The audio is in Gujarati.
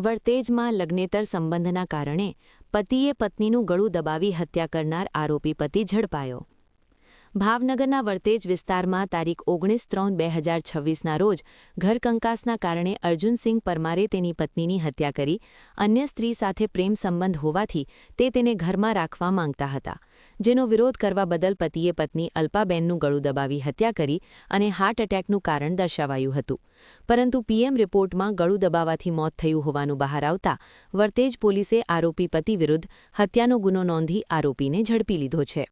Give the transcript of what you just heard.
વર્તેજમાં લગ્નેતર સંબંધના કારણે પતિએ પત્નીનું ગળું દબાવી હત્યા કરનાર આરોપી પતિ ઝડપાયો. ભાવનગરના વર્તેજ વિસ્તારમાં તારીખ 19/3/2026ના રોજ ઘરકંકાસના કારણે અર્જુનસિંહ પરમારે તેની પત્નીની હત્યા કરી. અન્ય સ્ત્રી સાથે પ્રેમ સંબંધ હોવાથી તે તેને ઘરમાં રાખવા માંગતા હતા, જેનો વિરોધ કરવા બદલ પતિએ પત્ની અલ્પાબેનનું ગળું દબાવી હત્યા કરી અને હાર્ટ એટેકનું કારણ દર્શાવાયું હતું. પરંતુ પીએમ રિપોર્ટમાં ગળું દબાવવાથી મોત થયું હોવાનું બહાર આવતા વર્તેજ પોલીસે આરોપી પતિ વિરુદ્ધ હત્યાનો ગુનો નોંધી આરોપીને ઝડપી લીધો છે.